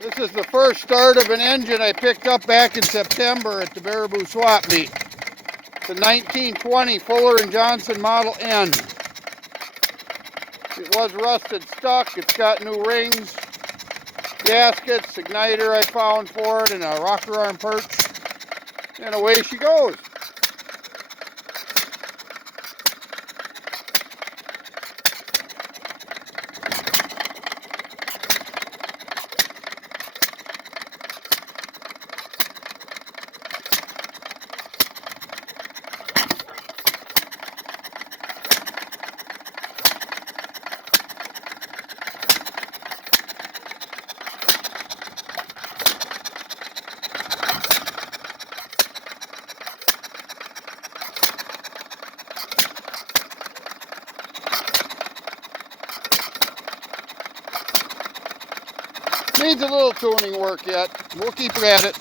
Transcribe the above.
This is the first start of an engine I picked up back in September at the Baraboo swap meet. It's a 1920 Fuller & Johnson Model N. It was rusted stuck. It's got new rings, gaskets, igniter I found for it, and a rocker arm perch. And away she goes. Needs a little tuning work yet. We'll keep at it.